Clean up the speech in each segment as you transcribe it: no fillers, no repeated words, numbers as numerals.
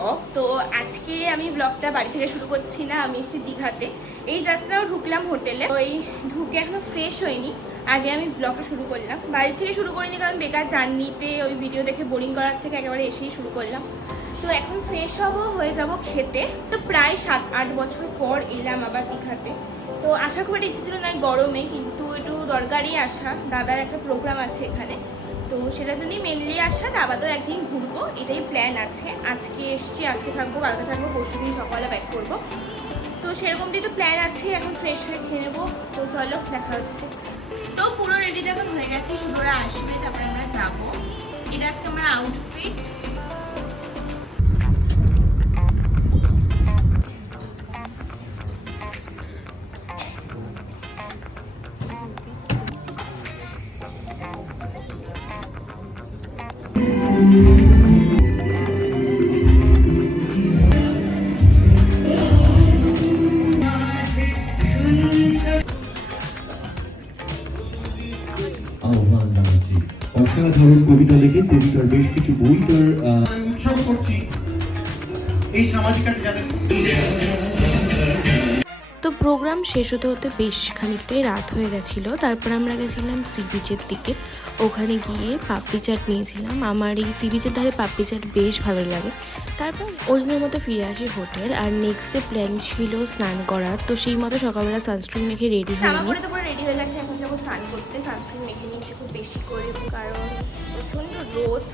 Blog. তো আজকে আমি ব্লগটা বাড়ি থেকে শুরু করছি না, আমি এসেছি দীঘাতে। এই জাস্ট নাও ঢুকলাম হোটেলে, ওই ঢুকে এখনো ফ্রেশ হয়নি, আগে আমি ব্লগটা শুরু করলাম। বাড়ি থেকে শুরু করিনি কারণ বেকার জার্নিতে ওই ভিডিও দেখে বোরিং করার থেকে একেবারে এসেই শুরু করলাম। তো এখন ফ্রেশ হবো, হয়ে যাব খেতে। তো প্রায় 7-8 বছর পর এলাম আবার দীঘাতে। তো আসার খুব একটা ইচ্ছে ছিল না গরমে, কিন্তু একটু দরকারই আসা, দাদার একটা প্রোগ্রাম আছে এখানে, তো সেটার জন্যই মেনলি আসা। আপাতত একদিন ঘুরবো এটাই প্ল্যান আছে। আজকে এসছি, আজকে থাকবো, কালকে থাকবো, পরশু দিন সকালে ব্যাক করবো। তো সেরকমটাই তো প্ল্যান আছে। এখন ফ্রেশ হয়ে খেয়ে নেবো। তো চলো দেখা হচ্ছে। তো পুরো রেডি যখন হয়ে গেছি, শুধু ওরা আসবে তারপরে আমরা যাবো। এটা আজকে আমার আউটফিট। অসাধারণ কবিতা লিখে কবিতার বেশ কিছু বই তার উৎসর্গ করছি এই সামাজিকতা যাদের। তো প্রোগ্রাম শেষ হতে হতে বেশ খানিকটাই রাত হয়ে গেছিলো। তারপর আমরা গেছিলাম সি বিচের দিকে। ওখানে গিয়ে পাপড়ি চাট নিয়েছিলাম। আমার এই সি বিচের ধারে পাপড়ি চাট বেশ ভালো লাগে। তারপর ওই দিনের মতো ফিরে আসি হোটেল। আর নেক্সট ডে প্ল্যান ছিল স্নান করার, তো সেই মতো সকালবেলা সানস্ক্রিন মেখে রেডি হয়নি। পরে তো পুরো রেডি হয়ে গেছে, এখন যাবো স্নান করতে। সানস্ক্রিন মেখে নিয়েছি খুব বেশি করে, কারণ প্রচণ্ড রোদ,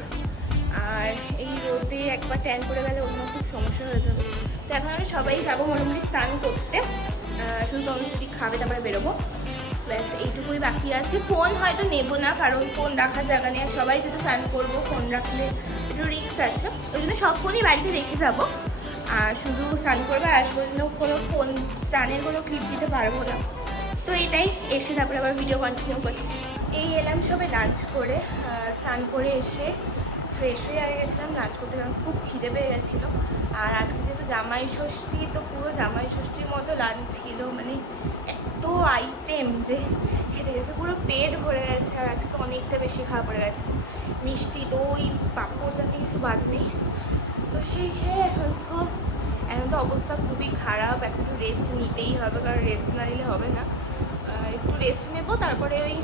আর এই রোদে একবার ট্যান করে গেলে অন্য খুব সমস্যা হয়ে যাবে। তো এখন আমি সবাই যাবো মোটামুটি স্নান করতে, শুধু তনুশ্রী খাবে, তারপরে বেরোবো। ব্যাস এইটুকুই বাকি আছে। ফোন হয়তো নেবো না, কারণ ফোন রাখার জায়গা নেই। সবাই যেহেতু স্নান করবো, ফোন রাখলে একটু রিস্ক আছে, ওই জন্য সব ফোনই বাড়িতে রেখে যাবো। আর শুধু স্নান করবে, আর আসবো কোনো ফোন স্নানের কোনো ক্লিপ দিতে পারবো না। তো এটাই, এসে তারপরে আবার ভিডিও কন্টিনিউ করছি। এই এলাম সবে লাঞ্চ করে, স্নান করে এসে ফ্রেশ হয়ে আগে গেছিলাম লাঞ্চ করতে, কারণ খুব খিদে পেয়ে গেছিলো। আর আজকে যেহেতু জামাই ষষ্ঠী, তো পুরো জামাই ষষ্ঠীর মতো লাঞ্চ ছিল, মানে এত আইটেম যে খেতে গেছে, পুরো পেট ভরে গেছে। আর আজকে অনেকটা বেশি খাওয়া পড়ে গেছে, মিষ্টি, দই, পাঁপড় জাতীয় কিছু বাদ নেই। তো সেই খেয়ে এখন তো অবস্থা খুবই খারাপ। এখন একটু রেস্ট নিতেই হবে, কারণ রেস্ট না নিলে হবে না। একটু রেস্ট নেবো, তারপরে ওই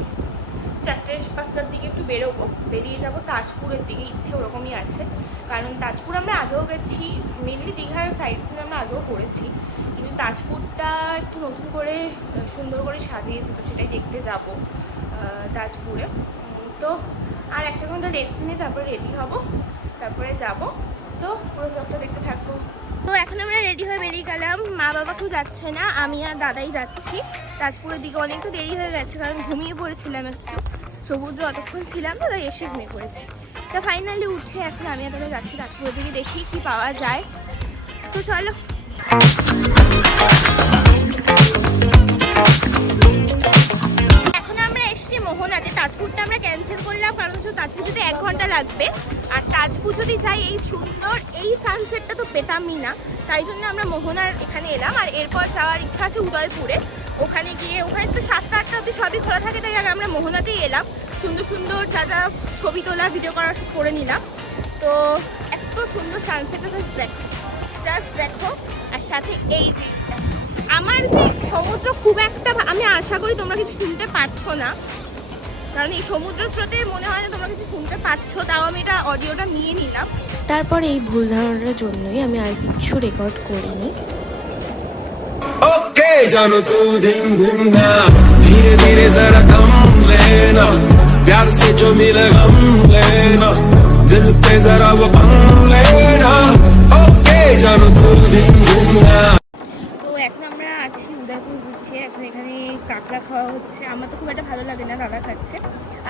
4-5টার দিকে একটু বেরিয়ে যাবো তাজপুরের দিকে। ইচ্ছে ওরকমই আছে, কারণ তাজপুর আমরা আগেও গেছি, মেনলি দীঘার সাইড সিন আমরা আগেও করেছি, কিন্তু তাজপুরটা একটু নতুন করে সুন্দর করে সাজিয়েছে, তো সেটাই দেখতে যাব তাজপুরে। তো আর একটা ঘন্টা রেস্ট নিয়ে তারপরে রেডি হব, তারপরে যাব। তো পুরো ব্লগটা দেখতে থাকবো। তো এখন আমরা রেডি হয়ে বেরিয়ে গেলাম। মা বাবা কেউ যাচ্ছে না, আমি আর দাদাই যাচ্ছি তাজপুরের দিকে। অনেক তো দেরি হয়ে গেছে, কারণ ঘুমিয়ে পড়েছিলাম একটু, সমুদ্র অতক্ষণ ছিলাম তো, তাই এসে ঘুমিয়ে পড়েছি। তা ফাইনালি উঠে এখন আমি আর দাদা যাচ্ছি তাজপুরের দিকে, দেখি কি পাওয়া যায়। তো চলো। এখন আমরা এসছি মোহনাতে। তাজপুরটা আমরা ক্যান্সেল করলাম, কারণ হচ্ছে তাজপুর যেতে 1 ঘন্টা লাগবে, আর তাজপুর যদি যাই এই সুন্দর এই সানসেটটা তো পেতামই না, তাই জন্য আমরা মোহনার এখানে এলাম। আর এরপর যাওয়ার ইচ্ছা আছে উদয়পুরে, ওখানে গিয়ে, ওখানে তো 7টা-8টা অবধি সবই খোলা থাকে, তাই আগে আমরা মোহনাতেই এলাম। সুন্দর সুন্দর যা ছবি তোলা, ভিডিও করা সব করে নিলাম। তো এত সুন্দর সানসেটটা জাস্ট দেখো, আর সাথে এই ভিউটা। আমার যে সমুদ্র খুব একটা, আমি আশা করি তোমরা কিছু শুনতে পারছো না, কারণ এই সমুদ্র স্রোতে মনে হয় না তোমরা কিছু শুনতে পারছো, তাও আমি এটা অডিওটা নিয়ে নিলাম। তারপর এই ভুল ধারণার জন্যই আমি আর কিছু রেকর্ড করিনি। ओके जानो तू दिन दिन ना, धीरे धीरे जरा दम लेना, प्यार से जो मिले गम लेना, दिल पे जरा वो गम लेना, ओके जानो तू दिन दिन ना। তো এখন আমরা আছি উদয়পুর বিচে। এখন এখানে কাঁকড়া খাওয়া হচ্ছে, আমার তো খুব একটা ভালো লাগে না, দাদা খাচ্ছে,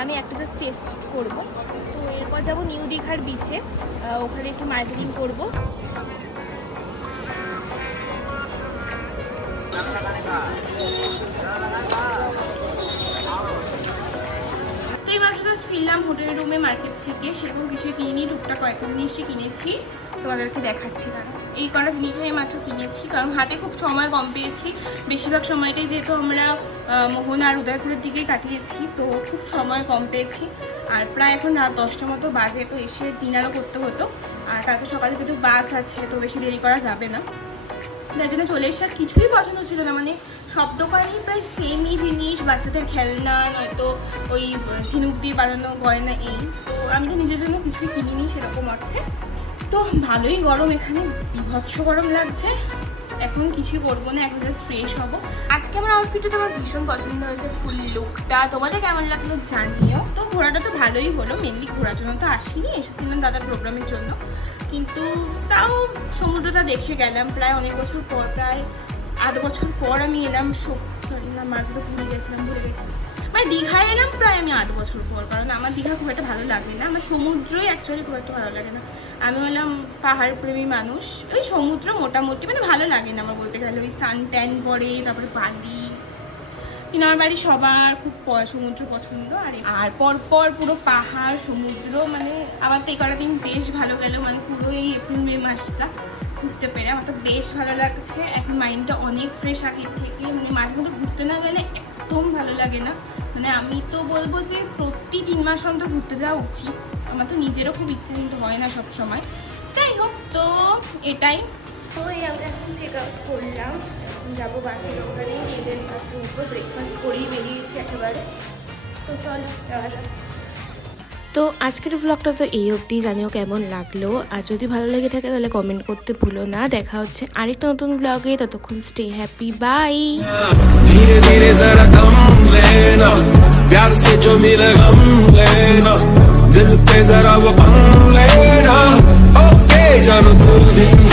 আমি একটা জাস্ট টেস্ট করবো। তো এরপর যাবো নিউ দীঘার বিচে, ওখানে একটু মার্কেটিং করবো। তো এই মাত্র জাস্ট ফিরলাম হোটেলের রুমে মার্কেট থেকে, সেরকম কিছুই কিনিনি, টুকটাক কয়েকটা জিনিসই কিনেছি, তোমাদেরকে দেখাচ্ছি না। এই কটা জিনিসই মাত্র কিনেছি, কারণ হাতে খুব সময় কম পেয়েছি। বেশিরভাগ সময়টাই যেহেতু আমরা মোহনা আর উদয়পুরের দিকেই কাটিয়েছি, তো খুব সময় কম পেয়েছি। আর প্রায় এখন রাত 10টা মতো বাজে, তো এসে ডিনারও করতে হতো, আর কালকে সকালে যেহেতু বাস আছে তো বেশি দেরি করা যাবে না, তার জন্য চলে এসে আর কিছুই পছন্দ ছিল না। মানে সব দোকানেই প্রায় সেমই জিনিস, বাচ্চাদের খেলনা নয়তো ওই ঝিনুক দিয়ে বানানো গয়না, এই তো আমি তো নিজের জন্য কিছুই কিনিনি সেরকম অর্থে। তো ভালোই গরম, এখানে বিভৎস গরম লাগছে। এখন কিছুই করবো না, এখন জাস্ট ফ্রেশ হবো। আজকে আমার আউটফিটটা আমার ভীষণ পছন্দ হয়েছে, ফুল লুকটা। তোমাদের কেমন লাগলো জানিও। তো ঘোরাটা তো ভালোই হলো, মেনলি ঘোরার জন্য তো আসিনি, এসেছিলাম দাদার প্রোগ্রামের জন্য। কিন্তু তাও সমুদ্রটা দেখে গেলাম। প্রায় অনেক বছর পর, প্রায় 8 বছর পর আমি এলাম। সরি না, মাঝে তো ভুলে গেছিলাম, মানে দীঘায় এলাম প্রায় আমি 8 বছর পর। কারণ আমার দীঘা খুব একটা ভালো লাগে না, আমার সমুদ্রই অ্যাকচুয়ালি খুব একটা ভালো লাগে না। আমি হলাম পাহাড় প্রেমী মানুষ, ওই সমুদ্র মোটামুটি মানে ভালো লাগে না আমার বলতে গেলে। ওই সান ট্যান পরে তারপরে বালি, কিন্তু আমার বাড়ি সবার খুব সমুদ্র পছন্দ। আর পরপর পুরো পাহাড় সমুদ্র, মানে আমার তো এই কটা দিন বেশ ভালো গেল। মানে পুরো এই এপ্রিল মে মাসটা ঘুরতে পেরে আমার তো বেশ ভালো লাগছে। এখন মাইন্ডটা অনেক ফ্রেশ আগের থেকে। মানে মাঝে মধ্যে ঘুরতে না গেলে একদম ভালো লাগে না। মানে আমি তো বলবো যে প্রতি 3 মাস অন্তর ঘুরতে যাওয়া উচিত। আমার তো নিজেরও খুব ইচ্ছে, কিন্তু হয় না সব সময়। যাই হোক, তো এটাই। তো এই আমরা এখন চেক আউট করলাম, এখন যাবো বাসের ওখানে, এদের বাসে উঠবো। ব্রেকফাস্ট করেই বেরিয়েছি একেবারে। তো চল যাওয়া যাক। তো আজকের ব্লগটা তো এই অবধি, জানিও কেমন লাগলো। আর যদি ভালো লেগে থাকে তাহলে কমেন্ট করতে ভুলো না। দেখা হচ্ছে আরেকটা নতুন ব্লগে, ততক্ষণ স্টে হ্যাপি, বাই। धीरे धीरे जरा दम लेना, प्यार से जो मिले गम लेना, दिल पे जरा वो कम लेना, ओके जानू तू दिन